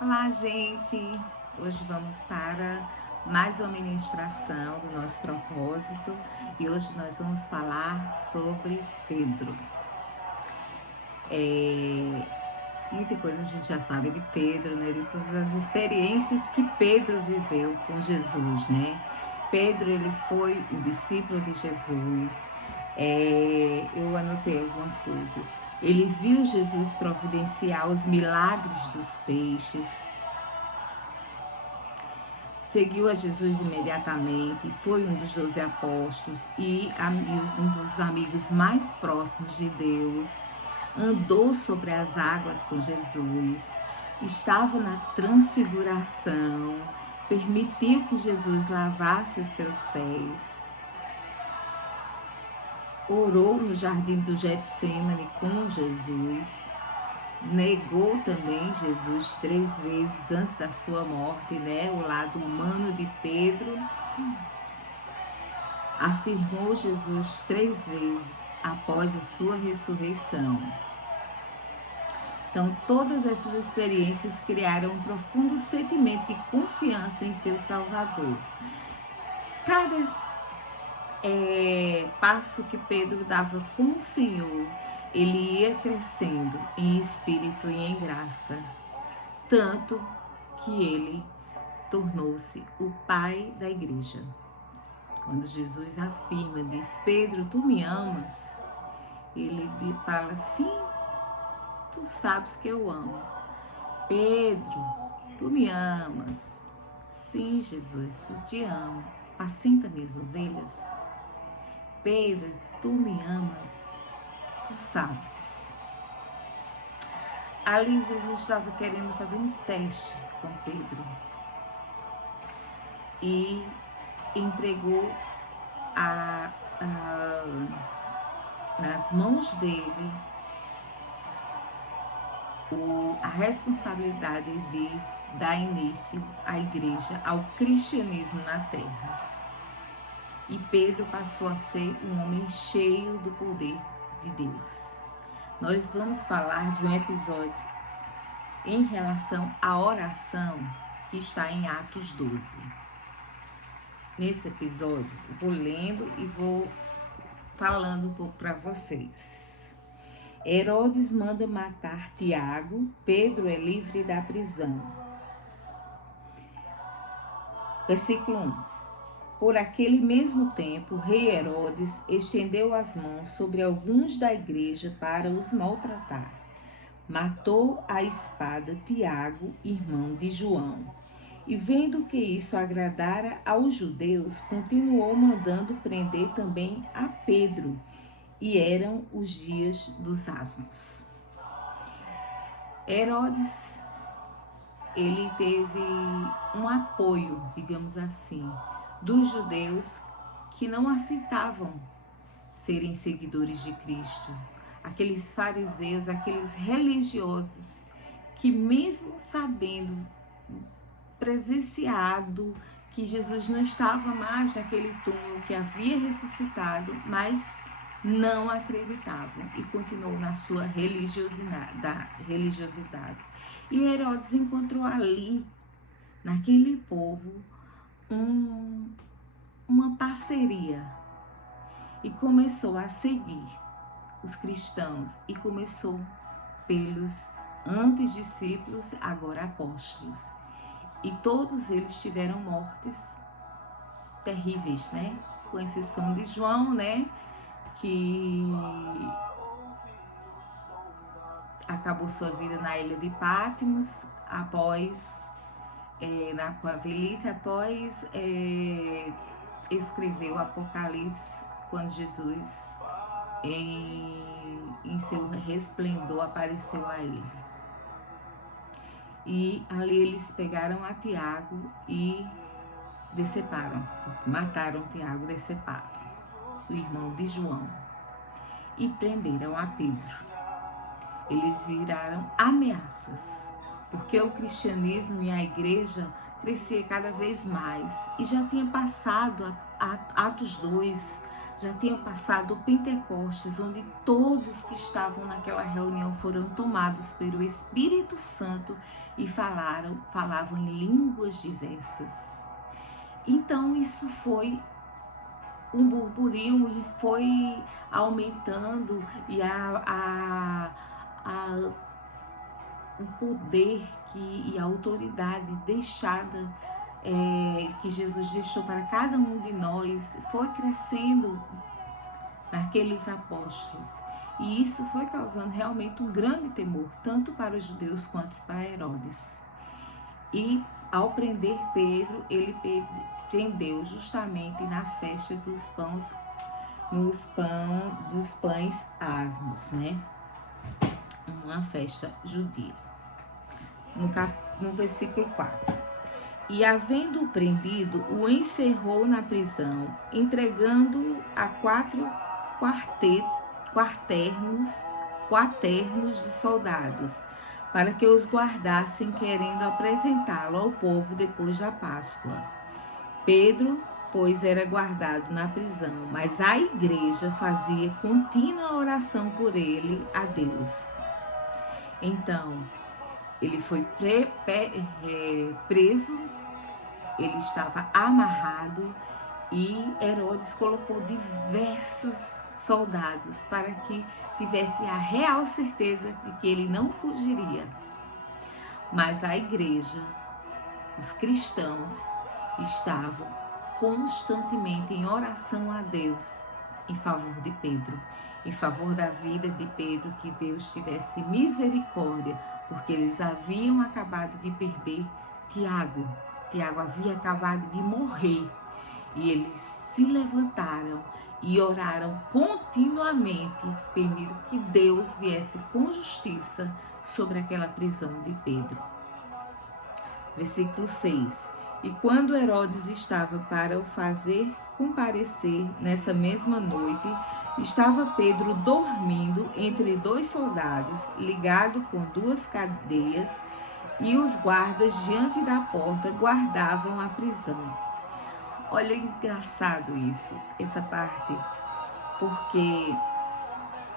Olá, gente! Hoje vamos para mais uma ministração do nosso propósito e hoje nós vamos falar sobre Pedro. Muita coisa a gente já sabe de Pedro, né? De todas as experiências que Pedro viveu com Jesus, né? Pedro, ele foi o discípulo de Jesus. Eu anotei algumas coisas. Ele viu Jesus providenciar os milagres dos peixes. Seguiu a Jesus imediatamente, foi um dos 12 apóstolos e um dos amigos mais próximos de Deus. Andou sobre as águas com Jesus, estava na transfiguração, permitiu que Jesus lavasse os seus pés. Orou no jardim do Getsêmani com Jesus. Negou também Jesus 3 vezes antes da sua morte, né? O lado humano de Pedro. Afirmou Jesus 3 vezes após a sua ressurreição. Então, todas essas experiências criaram um profundo sentimento de confiança em seu Salvador. Cada passo que Pedro dava com o Senhor, ele ia crescendo em espírito e em graça, tanto que ele tornou-se o pai da igreja. Quando Jesus afirma, diz: Pedro, tu me amas? Ele fala: sim, tu sabes que eu amo. Pedro, tu me amas? Sim, Jesus, eu te amo. Apacenta minhas ovelhas. Pedro, tu me amas? Tu sabes. Ali Jesus estava querendo fazer um teste com Pedro e entregou nas mãos dele a responsabilidade de dar início à igreja, ao cristianismo na terra. E Pedro passou a ser um homem cheio do poder de Deus. Nós vamos falar de um episódio em relação à oração que está em Atos 12. Nesse episódio, eu vou lendo e vou falando um pouco para vocês. Herodes manda matar Tiago, Pedro é livre da prisão. Versículo 1. Por aquele mesmo tempo, o rei Herodes estendeu as mãos sobre alguns da igreja para os maltratar. Matou à espada Tiago, irmão de João. E vendo que isso agradara aos judeus, continuou mandando prender também a Pedro. E eram os dias dos asmos. Herodes, ele teve um apoio, digamos assim, dos judeus que não aceitavam serem seguidores de Cristo. Aqueles fariseus, aqueles religiosos que, mesmo sabendo, presenciado que Jesus não estava mais naquele túmulo, que havia ressuscitado, mas não acreditavam e continuou na sua religiosidade. E Herodes encontrou ali, naquele povo, uma parceria e começou a seguir os cristãos e começou pelos antes discípulos, agora apóstolos. E todos eles tiveram mortes terríveis, né? Com exceção de João, né? Que acabou sua vida na ilha de Patmos após com a velhice, após escrever o Apocalipse, quando Jesus em seu resplendor apareceu a ele. E ali eles pegaram a Tiago e deceparam, mataram Tiago, deceparam, o irmão de João, e prenderam a Pedro. Eles viraram ameaças, porque o cristianismo e a igreja crescia cada vez mais, e já tinha passado Atos 2, já tinha passado o Pentecostes, onde todos que estavam naquela reunião foram tomados pelo Espírito Santo e falavam em línguas diversas. Então isso foi um burburinho e foi aumentando, e o poder e a autoridade deixada que Jesus deixou para cada um de nós foi crescendo naqueles apóstolos. E isso foi causando realmente um grande temor, tanto para os judeus quanto para Herodes. E ao prender Pedro, ele prendeu justamente na festa dos pães asmos, né? Uma festa judia. No versículo 4. E havendo-o prendido, o encerrou na prisão, entregando-o a 4 quaternos de soldados, para que os guardassem, querendo apresentá-lo ao povo depois da Páscoa. Pedro, pois, era guardado na prisão, mas a igreja fazia contínua oração por ele a Deus. Então, ele foi preso, ele estava amarrado e Herodes colocou diversos soldados para que tivesse a real certeza de que ele não fugiria. Mas a igreja, os cristãos, estavam constantemente em oração a Deus em favor de Pedro, em favor da vida de Pedro, que Deus tivesse misericórdia, porque eles haviam acabado de perder Tiago. Tiago havia acabado de morrer e eles se levantaram e oraram continuamente, pedindo que Deus viesse com justiça sobre aquela prisão de Pedro. Versículo 6. E quando Herodes estava para o fazer comparecer nessa mesma noite, estava Pedro dormindo entre 2 soldados, ligado com 2 cadeias, e os guardas diante da porta guardavam a prisão. Olha, engraçado isso, essa parte, porque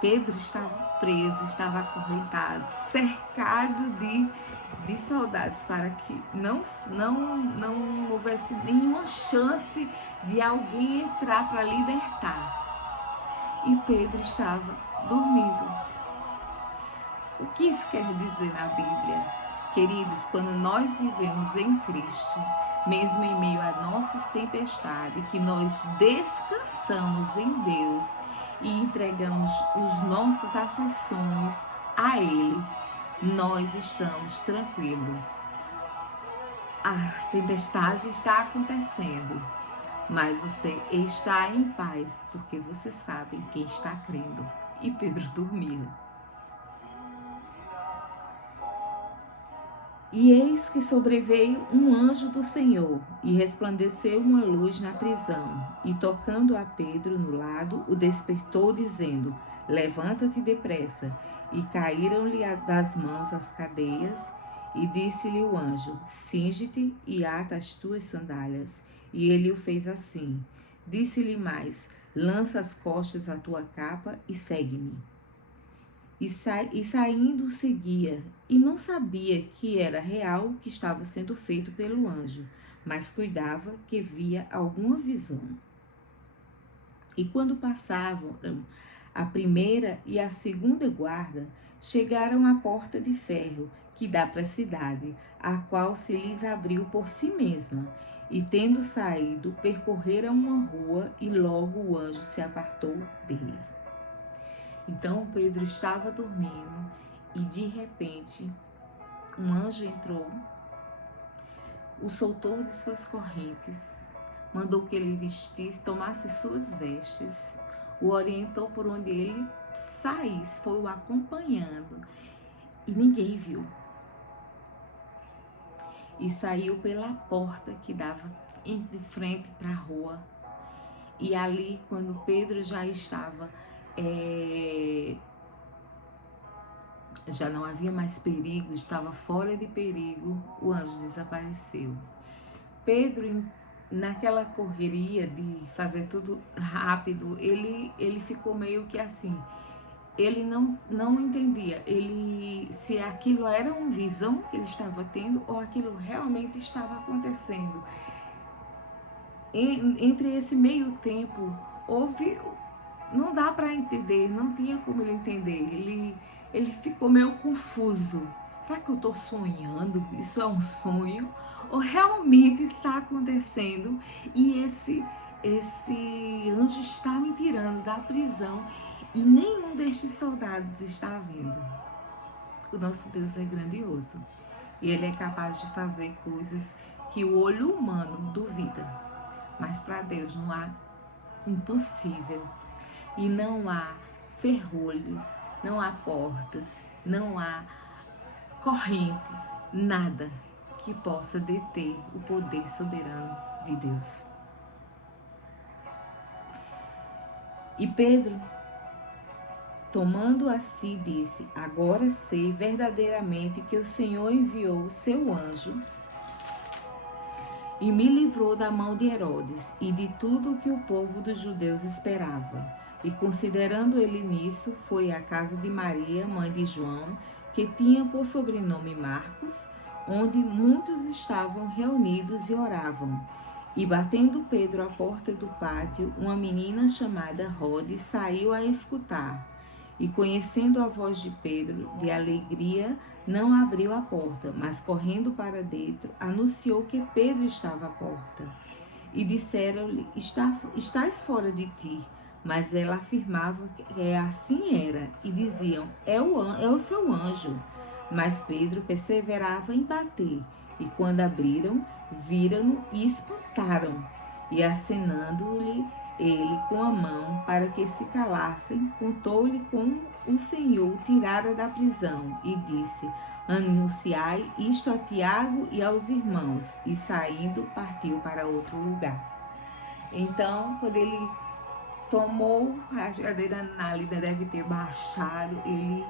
Pedro estava preso, estava acorrentado, cercado de soldados, para que não houvesse nenhuma chance de alguém entrar para libertar. E Pedro estava dormindo. O que isso quer dizer na Bíblia? Queridos, quando nós vivemos em Cristo, mesmo em meio a nossas tempestades, que nós descansamos em Deus e entregamos as nossas aflições a Ele, nós estamos tranquilos. A tempestade está acontecendo, mas você está em paz, porque você sabe em quem está crendo. E Pedro dormia. E eis que sobreveio um anjo do Senhor, e resplandeceu uma luz na prisão, e tocando a Pedro no lado, o despertou, dizendo: levanta-te depressa. E caíram-lhe das mãos as cadeias, e disse-lhe o anjo: cinge-te e ata as tuas sandálias. E ele o fez assim. Disse-lhe mais: lança as costas a tua capa e segue-me. E saindo seguia, e não sabia que era real o que estava sendo feito pelo anjo, mas cuidava que via alguma visão. E quando passavam a primeira e a segunda guarda, chegaram à porta de ferro que dá para a cidade, a qual se lhes abriu por si mesma. E tendo saído, percorreram uma rua, e logo o anjo se apartou dele. Então Pedro estava dormindo e de repente um anjo entrou, o soltou de suas correntes, mandou que ele vestisse, tomasse suas vestes, o orientou por onde ele saísse, foi o acompanhando e ninguém viu. E saiu pela porta que dava de frente para a rua. E ali, quando Pedro já estava, já não havia mais perigo, estava fora de perigo, o anjo desapareceu. Pedro naquela correria de fazer tudo rápido, ele ficou meio que assim. Ele não entendia se aquilo era uma visão que ele estava tendo ou aquilo realmente estava acontecendo. Entre esse meio tempo, não dá para entender, não tinha como ele entender. Ele ficou meio confuso. Será que eu estou sonhando? Isso é um sonho? Ou realmente está acontecendo? E esse anjo está me tirando da prisão e nenhum destes soldados está vendo. O nosso Deus é grandioso e Ele é capaz de fazer coisas que o olho humano duvida. Mas para Deus não há impossível. E não há ferrolhos, não há portas, não há correntes, nada que possa deter o poder soberano de Deus. E Pedro, tomando a si, disse: agora sei verdadeiramente que o Senhor enviou o seu anjo e me livrou da mão de Herodes e de tudo o que o povo dos judeus esperava. E considerando ele nisso, foi à casa de Maria, mãe de João, que tinha por sobrenome Marcos, onde muitos estavam reunidos e oravam. E batendo Pedro à porta do pátio, uma menina chamada Rode saiu a escutar. E conhecendo a voz de Pedro, de alegria, não abriu a porta, mas correndo para dentro, anunciou que Pedro estava à porta. E disseram-lhe: estás fora de ti. Mas ela afirmava que assim era, e diziam: é o seu anjo. Mas Pedro perseverava em bater, e quando abriram, viram-no e espantaram. E acenando-lhe ele com a mão para que se calassem, contou-lhe como o Senhor tirara da prisão, e disse: anunciai isto a Tiago e aos irmãos. E saindo, partiu para outro lugar. Então, quando ele tomou a adrenalina, deve ter baixado, ele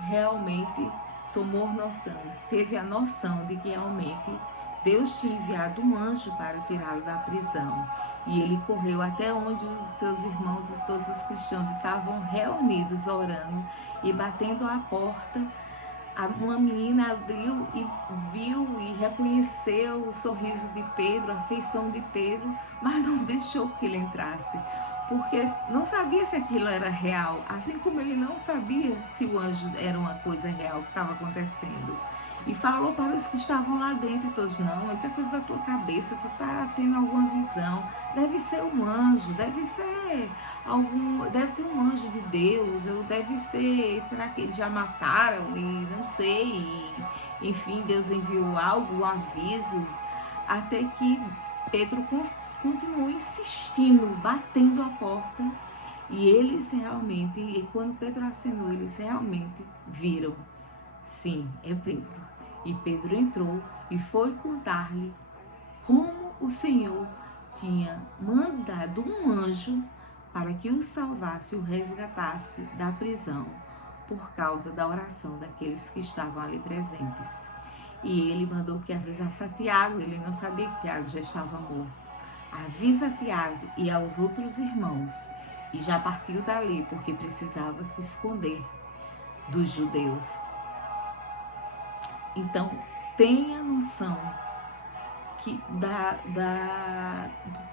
realmente tomou noção, teve a noção de que realmente Deus tinha enviado um anjo para tirá-lo da prisão. E ele correu até onde os seus irmãos, todos os cristãos, estavam reunidos orando e batendo a porta. Uma menina abriu e viu e reconheceu o sorriso de Pedro, a feição de Pedro, mas não deixou que ele entrasse, porque não sabia se aquilo era real, assim como ele não sabia se o anjo era uma coisa real que estava acontecendo. E falou para os que estavam lá dentro, e todos: não, isso é coisa da tua cabeça, tu está tendo alguma visão, deve ser um anjo, deve ser um anjo de Deus, ou deve ser, será que já mataram e não sei, enfim, Deus enviou algo, um aviso, até que Pedro continuou insistindo, batendo a porta, e eles realmente, e quando Pedro acenou, eles realmente viram: sim, é Pedro. E Pedro entrou e foi contar-lhe como o Senhor tinha mandado um anjo para que o salvasse, o resgatasse da prisão, por causa da oração daqueles que estavam ali presentes. E ele mandou que avisasse a Tiago, ele não sabia que Tiago já estava morto. Avisa a Tiago e aos outros irmãos. E já partiu dali, porque precisava se esconder dos judeus. Então, tenha noção que do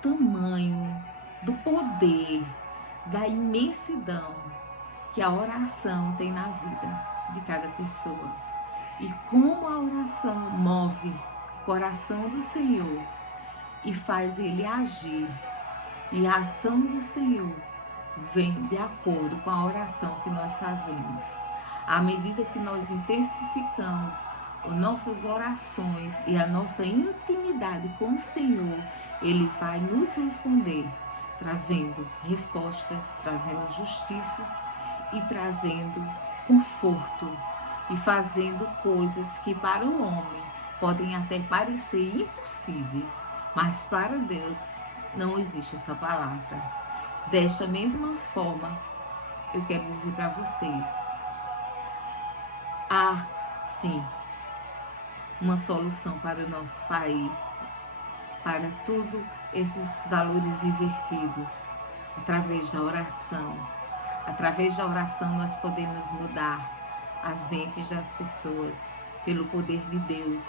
tamanho, do poder, da imensidão que a oração tem na vida de cada pessoa. E como a oração move o coração do Senhor e faz ele agir. E a ação do Senhor vem de acordo com a oração que nós fazemos. À medida que nós intensificamos as nossas orações e a nossa intimidade com o Senhor, Ele vai nos responder, trazendo respostas, trazendo justiças e trazendo conforto e fazendo coisas que para o homem podem até parecer impossíveis, mas para Deus não existe essa palavra. Desta mesma forma, eu quero dizer para vocês, há sim uma solução para o nosso país, para tudo esses valores invertidos, através da oração. Através da oração nós podemos mudar as mentes das pessoas pelo poder de Deus.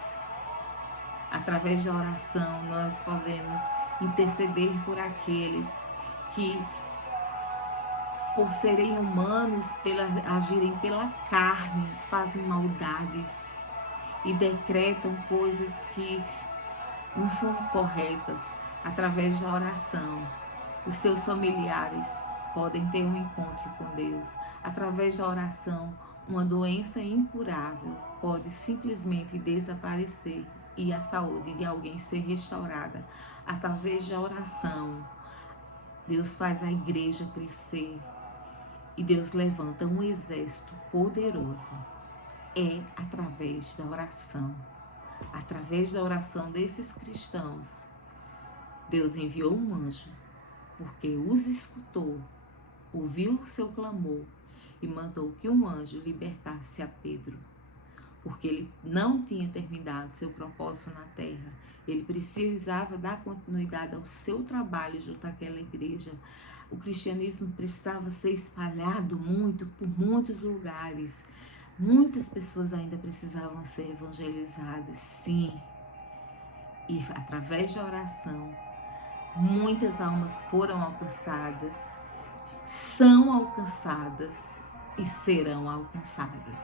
Através da oração nós podemos interceder por aqueles que, por serem humanos, agirem pela carne, fazem maldades e decretam coisas que não são corretas. Através da oração, os seus familiares podem ter um encontro com Deus. Através da oração, uma doença incurável pode simplesmente desaparecer e a saúde de alguém ser restaurada. Através da oração, Deus faz a igreja crescer e Deus levanta um exército poderoso. É através da oração. Através da oração desses cristãos, Deus enviou um anjo, porque os escutou, ouviu o seu clamor e mandou que um anjo libertasse a Pedro, porque ele não tinha terminado seu propósito na terra. Ele precisava dar continuidade ao seu trabalho junto àquela igreja. O cristianismo precisava ser espalhado muito por muitos lugares. Muitas pessoas ainda precisavam ser evangelizadas, sim. E através da oração, muitas almas foram alcançadas, são alcançadas e serão alcançadas.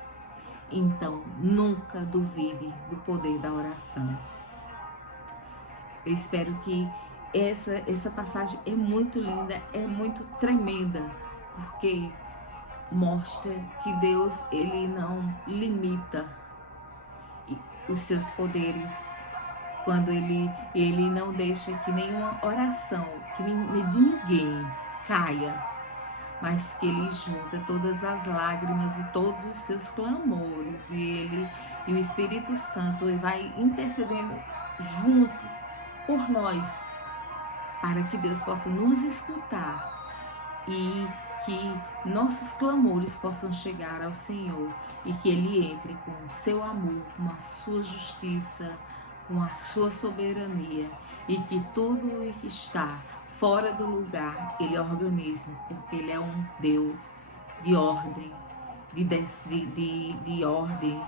Então, nunca duvide do poder da oração. Eu espero que essa passagem é muito linda, é muito tremenda, porque mostra que Deus, ele não limita os seus poderes, quando ele não deixa que nenhuma oração, que ninguém caia, mas que ele junta todas as lágrimas e todos os seus clamores, e o Espírito Santo vai intercedendo junto por nós, para que Deus possa nos escutar e que nossos clamores possam chegar ao Senhor e que Ele entre com o seu amor, com a sua justiça, com a sua soberania, e que tudo o que está fora do lugar Ele organize, porque Ele é um Deus de ordem, de ordem,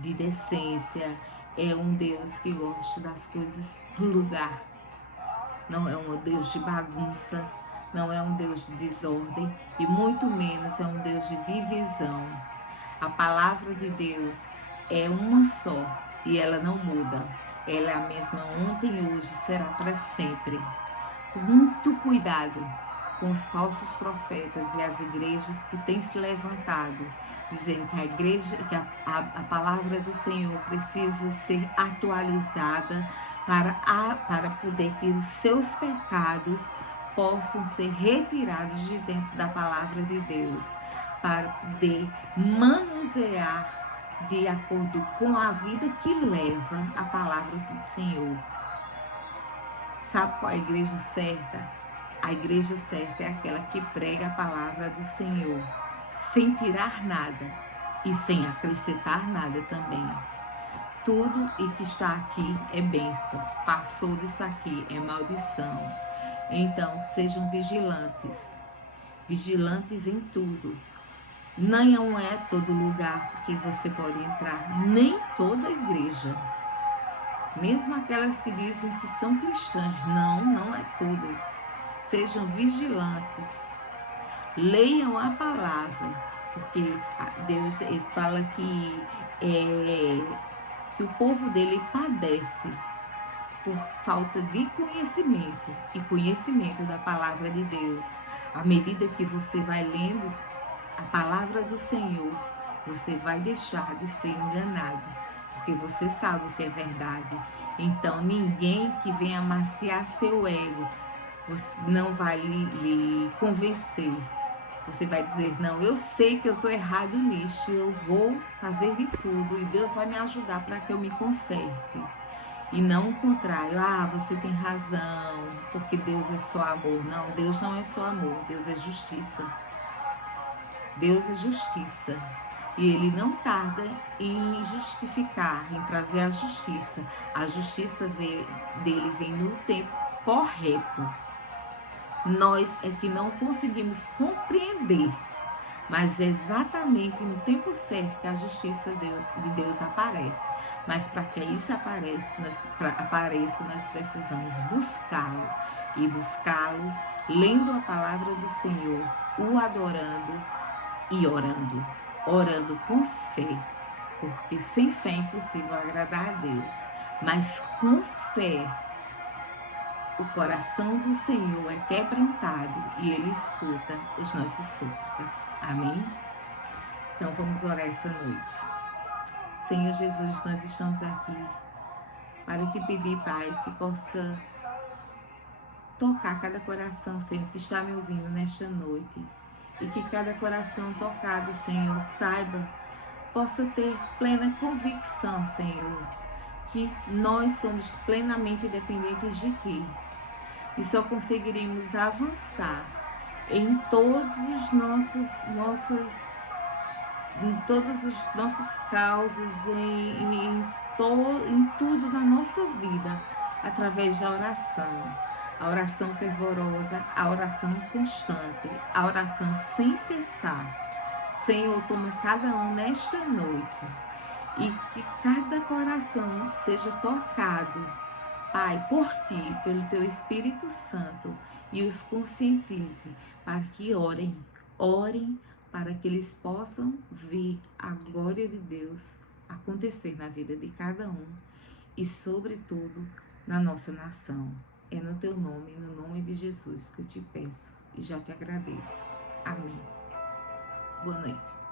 de decência. É um Deus que gosta das coisas no lugar. Não é um Deus de bagunça, não é um Deus de desordem e muito menos é um Deus de divisão. A palavra de Deus é uma só e ela não muda. Ela é a mesma ontem e hoje, será para sempre. Muito cuidado com os falsos profetas e as igrejas que têm se levantado, dizendo que a igreja, que a palavra do Senhor precisa ser atualizada para poder que os seus pecados possam ser retirados de dentro da palavra de Deus, para poder manusear de acordo com a vida que leva a palavra do Senhor. Sabe qual é a igreja certa? A igreja certa é aquela que prega a palavra do Senhor, sem tirar nada e sem acrescentar nada também. Tudo e que está aqui é bênção, passou disso aqui é maldição. Então, sejam vigilantes, vigilantes em tudo. Não é todo lugar que você pode entrar, nem toda igreja. Mesmo aquelas que dizem que são cristãs, não é todas. Sejam vigilantes, leiam a palavra, porque Deus fala que o povo dele padece por falta de conhecimento e conhecimento da palavra de Deus. À medida que você vai lendo a palavra do Senhor, você vai deixar de ser enganado, porque você sabe o que é verdade. Então ninguém que venha amaciar seu ego não vai lhe convencer. Você vai dizer, não, eu sei que eu estou errado nisso, eu vou fazer de tudo e Deus vai me ajudar para que eu me conserte. E não o contrário, você tem razão, porque Deus é só amor. Não, Deus não é só amor, Deus é justiça. Deus é justiça. E ele não tarda em justificar, em trazer a justiça. A justiça dele vem no tempo correto. Nós é que não conseguimos compreender, mas é exatamente no tempo certo que a justiça de Deus aparece. Mas para que isso apareça, nós precisamos buscá-lo. E buscá-lo lendo a palavra do Senhor, o adorando e orando. Orando com fé, porque sem fé é impossível agradar a Deus. Mas com fé, o coração do Senhor é quebrantado e Ele escuta os nossos súplicas. Amém? Então vamos orar essa noite. Senhor Jesus, nós estamos aqui para te pedir, Pai, que possa tocar cada coração, Senhor, que está me ouvindo nesta noite. E que cada coração tocado, Senhor, saiba, possa ter plena convicção, Senhor, que nós somos plenamente dependentes de Ti. E só conseguiremos avançar em todas as nossas causas, em tudo na nossa vida, através da oração. A oração fervorosa, a oração constante, a oração sem cessar. Senhor, toma cada um nesta noite e que cada coração seja tocado, Pai, por Ti, pelo Teu Espírito Santo, e os conscientize para que orem para que eles possam ver a glória de Deus acontecer na vida de cada um e, sobretudo, na nossa nação. É no Teu nome, no nome de Jesus, que eu te peço e já te agradeço. Amém. Boa noite.